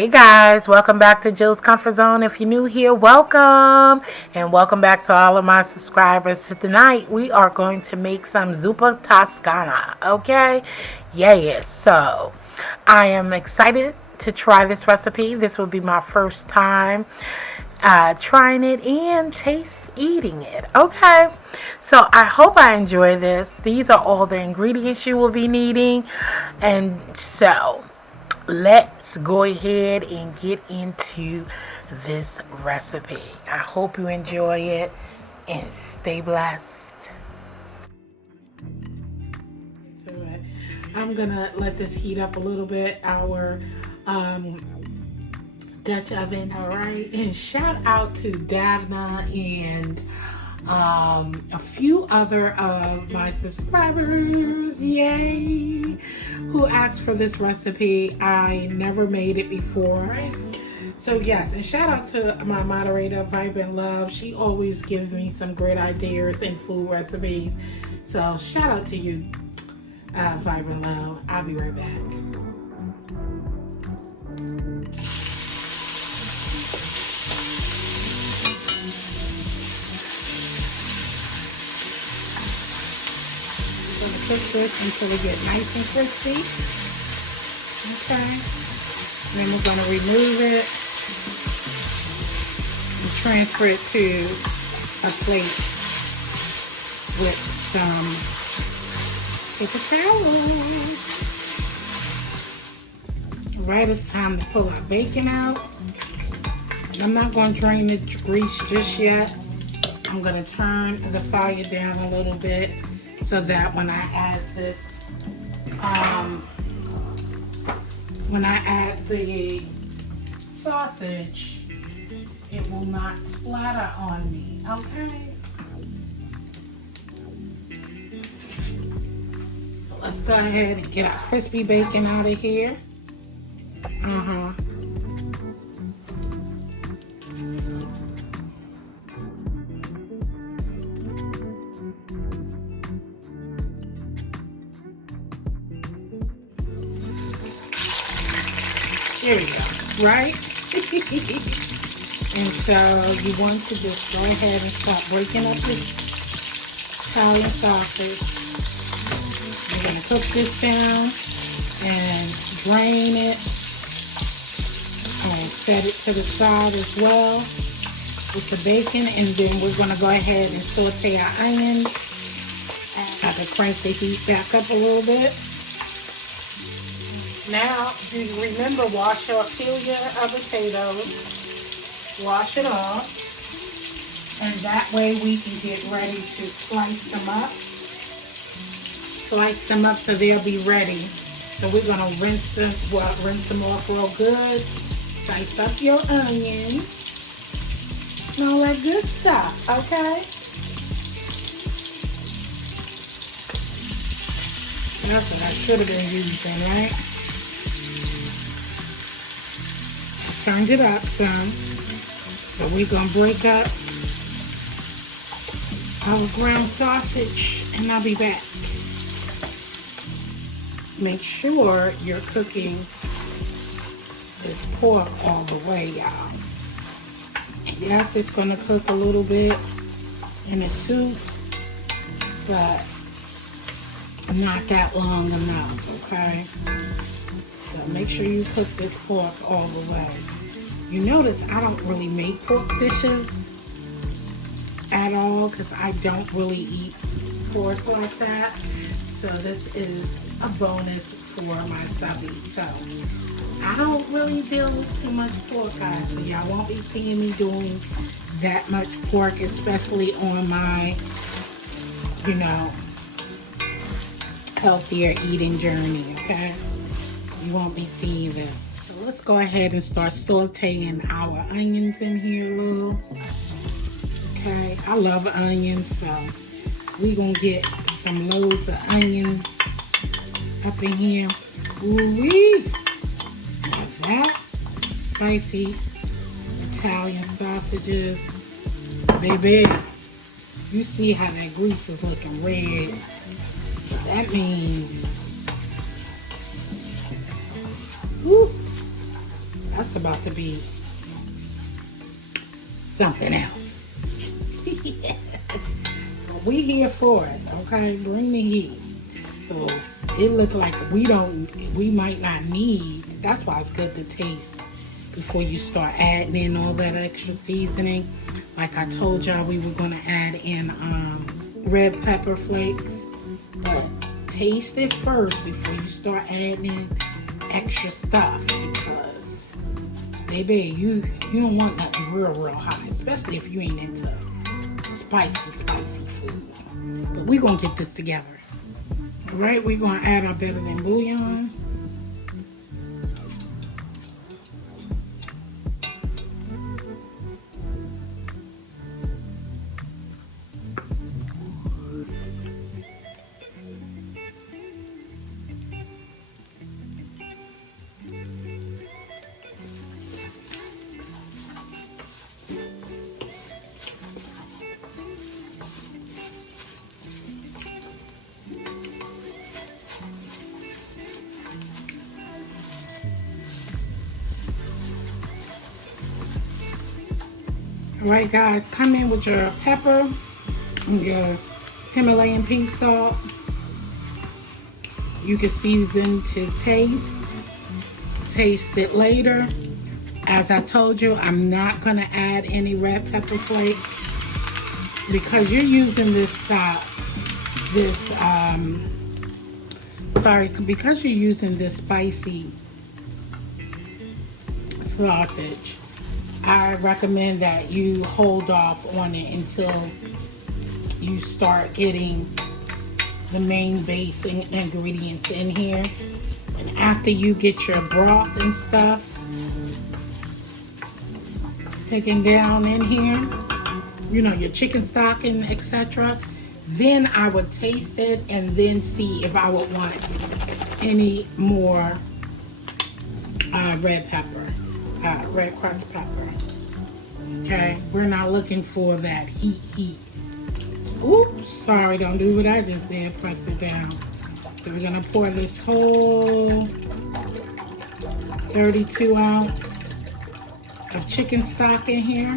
Hey guys, welcome back to Jill's Comfort Zone. If you're new here, welcome. And welcome back to all of my subscribers. Tonight we are going to make some Zuppa Toscana, okay? Yes, so I am excited to try this recipe. This will be my first time trying it and eating it, okay? So I hope I enjoy this. These are all the ingredients you will be needing. And so let's go ahead and get into this recipe. I hope you enjoy it and stay blessed. I'm gonna let this heat up a little bit, our Dutch oven, all right? And shout out to Davna and a few other of my subscribers, yay, who asked for this recipe. I never made it before. So yes, and shout out to my moderator, Vibrant Love. She always gives me some great ideas and food recipes. So shout out to you, Vibrant Love. I'll be right back. Cook this until we get nice and crispy. Okay. Then we're going to remove it and transfer it to a plate with some paper towel. Alright, it's time to pull our bacon out. I'm not going to drain the grease just yet. I'm going to turn the fire down a little bit, so that when I add this, when I add the sausage, it will not splatter on me, okay? So let's go ahead and get our crispy bacon out of here. There we go, right? And so you want to just go ahead and start breaking up this Italian sausage. You're going to cook this down and drain it and set it to the side as well with the bacon. And then we're going to go ahead and saute our onions. I have to crank the heat back up a little bit. Now, do you remember, peel your potatoes, wash it off, and that way we can get ready to slice them up. Slice them up so they'll be ready. So we're gonna rinse them off real good. Slice up your onions and all that good stuff, okay? That's what I should have been using, right? Turned it up some. So we're gonna break up our ground sausage and I'll be back. Make sure you're cooking this pork all the way, y'all. Yes, it's gonna cook a little bit in the soup, but not that long enough, okay? So make sure you cook this pork all the way. You notice I don't really make pork dishes at all because I don't really eat pork like that. So this is a bonus for my subby. So I don't really deal with too much pork, guys. So y'all won't be seeing me doing that much pork, especially on my, you know, healthier eating journey, okay? You won't be seeing this. So let's go ahead and start sauteing our onions in here, Lou. Okay, I love onions, so we're gonna get some loads of onions up in here. Ooh-wee! Like that. Spicy Italian sausages. Baby, you see how that grease is looking red. So that means, woo, That's about to be something else. But we here for it, okay? Bring the heat. So it looks like we might not need. That's why it's good to taste before you start adding in all that extra seasoning. Like I told y'all, we were gonna add in red pepper flakes, but taste it first before you start adding in extra stuff, because baby, you don't want nothing real hot, especially if you ain't into spicy food. But we're gonna get this together. All right, we're gonna add our better than bouillon. Alright guys, come in with your pepper and your Himalayan pink salt. You can season to taste. Taste it later. As I told you, I'm not going to add any red pepper flakes because you're using because you're using this spicy sausage. I recommend that you hold off on it until you start getting the main base ingredients in here. And after you get your broth and stuff taken down in here, you know, your chicken stock and etc., then I would taste it and then see if I would want any more red crushed pepper. Okay, we're not looking for that heat. Oops, sorry, don't do what I just did, press it down. So we're gonna pour this whole 32 ounce of chicken stock in here.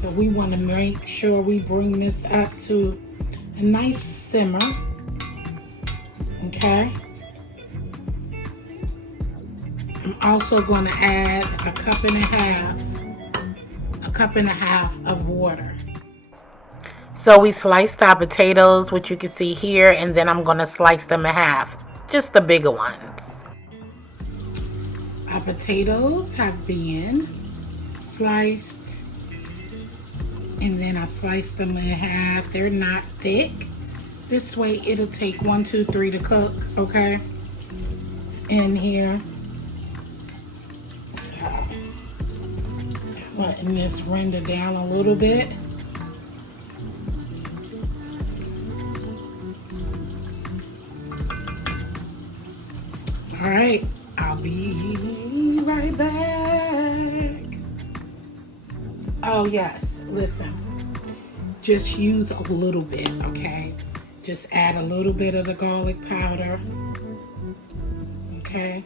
So we wanna make sure we bring this up to a nice simmer, okay? I'm also going to add a cup and a half of water. So we sliced our potatoes, which you can see here, and then I'm going to slice them in half, just the bigger ones. Our potatoes have been sliced, and then I sliced them in half. They're not thick. This way it'll take 1, 2, 3 to cook, okay? In here. Letting this render down a little bit. All right, I'll be right back. Oh yes, listen, just use a little bit, okay? Just add a little bit of the garlic powder, okay?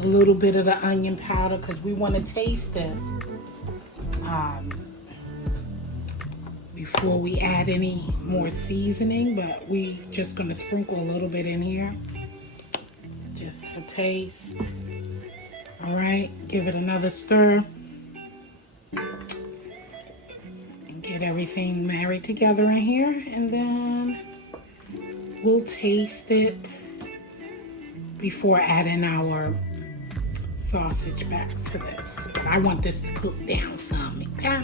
A little bit of the onion powder, because we want to taste this before we add any more seasoning, but we just going to sprinkle a little bit in here just for taste. All right, give it another stir and get everything married together in here, and then we'll taste it before adding our sausage back to this. But I want this to cook down some, okay?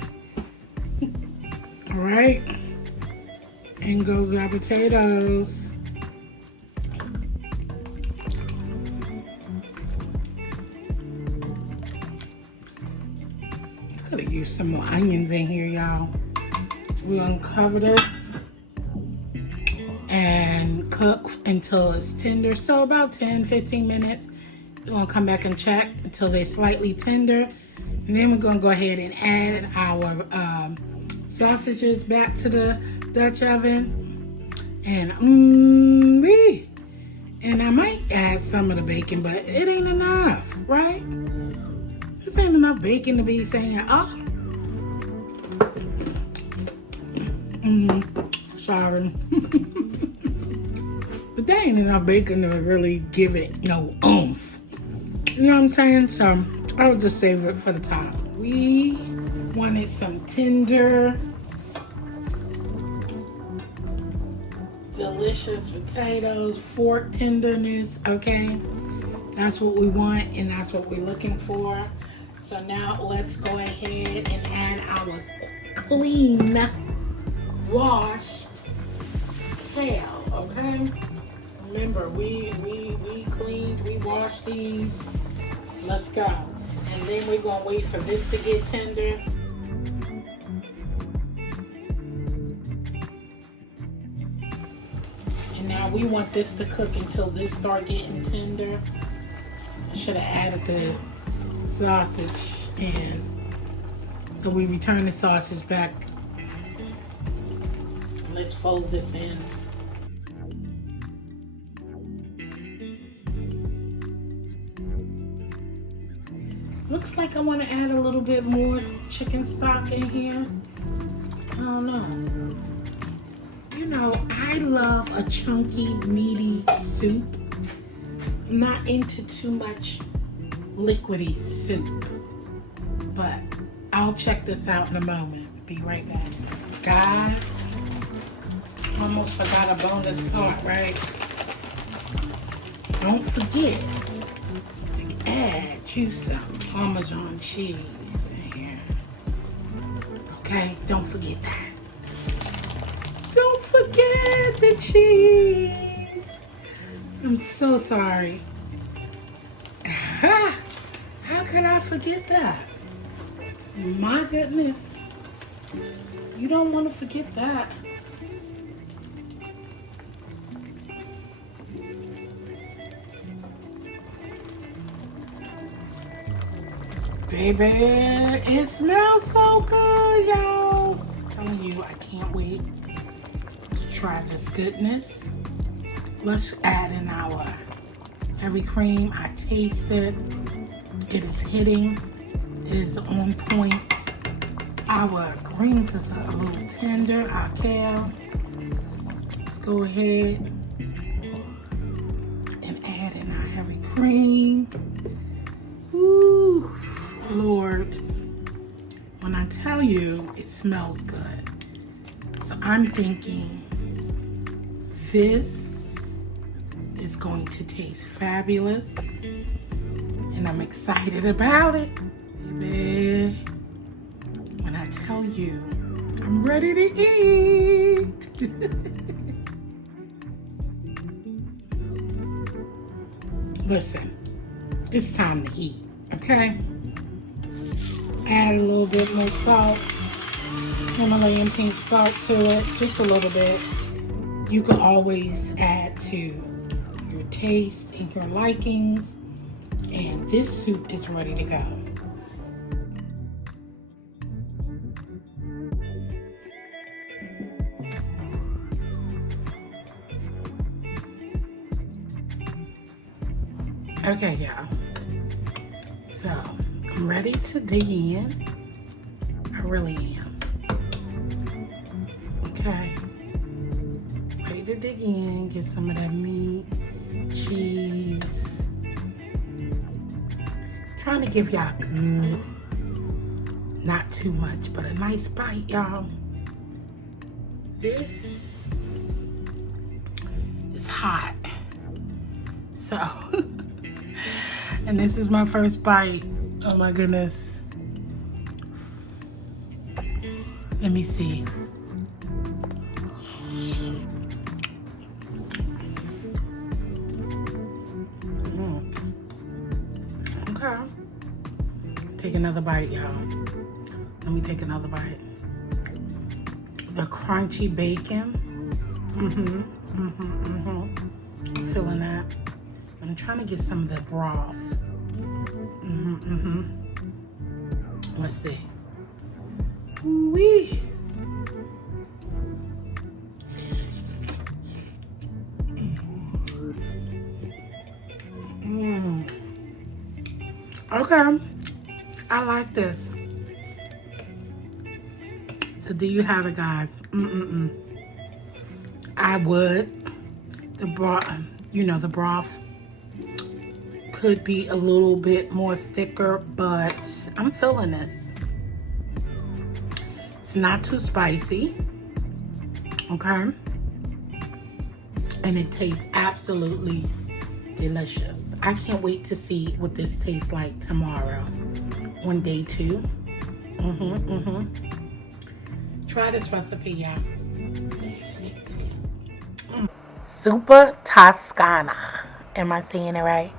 All right, in goes our potatoes. Could have used some more onions in here, y'all. We're gonna cover this and cook until it's tender. So about 10-15 minutes. We're gonna come back and check until they're slightly tender. And then we're gonna go ahead and add our sausages back to the Dutch oven. And And I might add some of the bacon, but it ain't enough, right? This ain't enough bacon to be saying, oh. Sorry. But there ain't enough bacon to really give it no oomph. You know what I'm saying? So I would just save it for the top. We wanted some tender, delicious potatoes, fork tenderness, okay? That's what we want and that's what we're looking for. So now let's go ahead and add our clean, washed kale, okay? Remember, we cleaned, we washed these. Let's go. And then we're gonna wait for this to get tender. And now we want this to cook until this start getting tender. I should have added the sausage in. So we return the sausage back. Let's fold this in. Looks like I want to add a little bit more chicken stock in here. I don't know. You know, I love a chunky, meaty soup. I'm not into too much liquidy soup. But I'll check this out in a moment. Be right back. Guys, almost forgot a bonus part, right? Don't forget to add you some Parmesan cheese in here. Okay, don't forget that. Don't forget the cheese. I'm so sorry. How could I forget that? My goodness. You don't want to forget that. Baby, it smells so good, y'all. I'm telling you, I can't wait to try this goodness. Let's add in our heavy cream. I taste it. It is hitting. It is on point. Our greens is a little tender. Our kale. Let's go ahead and add in our heavy cream. Ooh. Lord, when I tell you it smells good, so I'm thinking this is going to taste fabulous and I'm excited about it, baby. When I tell you I'm ready to eat. Listen, it's time to eat, okay? Add a little bit more salt, Himalayan pink salt to it, just a little bit. You can always add to your taste and your likings, and this soup is ready to go. Okay, y'all. So I'm ready to dig in. I really am. Okay. Ready to dig in, get some of that meat, cheese. Trying to give y'all good, not too much, but a nice bite, y'all. This is hot. So, and this is my first bite. Oh my goodness. Let me see. Okay. Take another bite, y'all. Let me take another bite. The crunchy bacon. Feeling that. I'm trying to get some of the broth. Let's see. Ooh-wee. Okay, I like this. So do you have it, guys? I would. The broth, the broth could be a little bit more thicker, but I'm feeling this. It's not too spicy, okay? And it tastes absolutely delicious. I can't wait to see what this tastes like tomorrow on day 2. Try this recipe, y'all. Zuppa Toscana. Am I saying it right?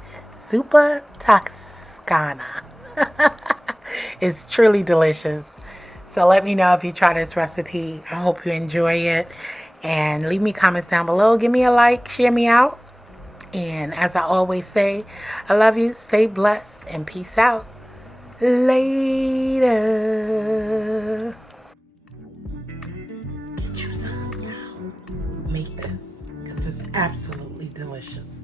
Zuppa Toscana. It's truly delicious. So let me know if you try this recipe. I hope you enjoy it. And leave me comments down below. Give me a like. Share me out. And as I always say, I love you. Stay blessed. And peace out. Later. Get you some, y'all. Make this. Because it's absolutely delicious.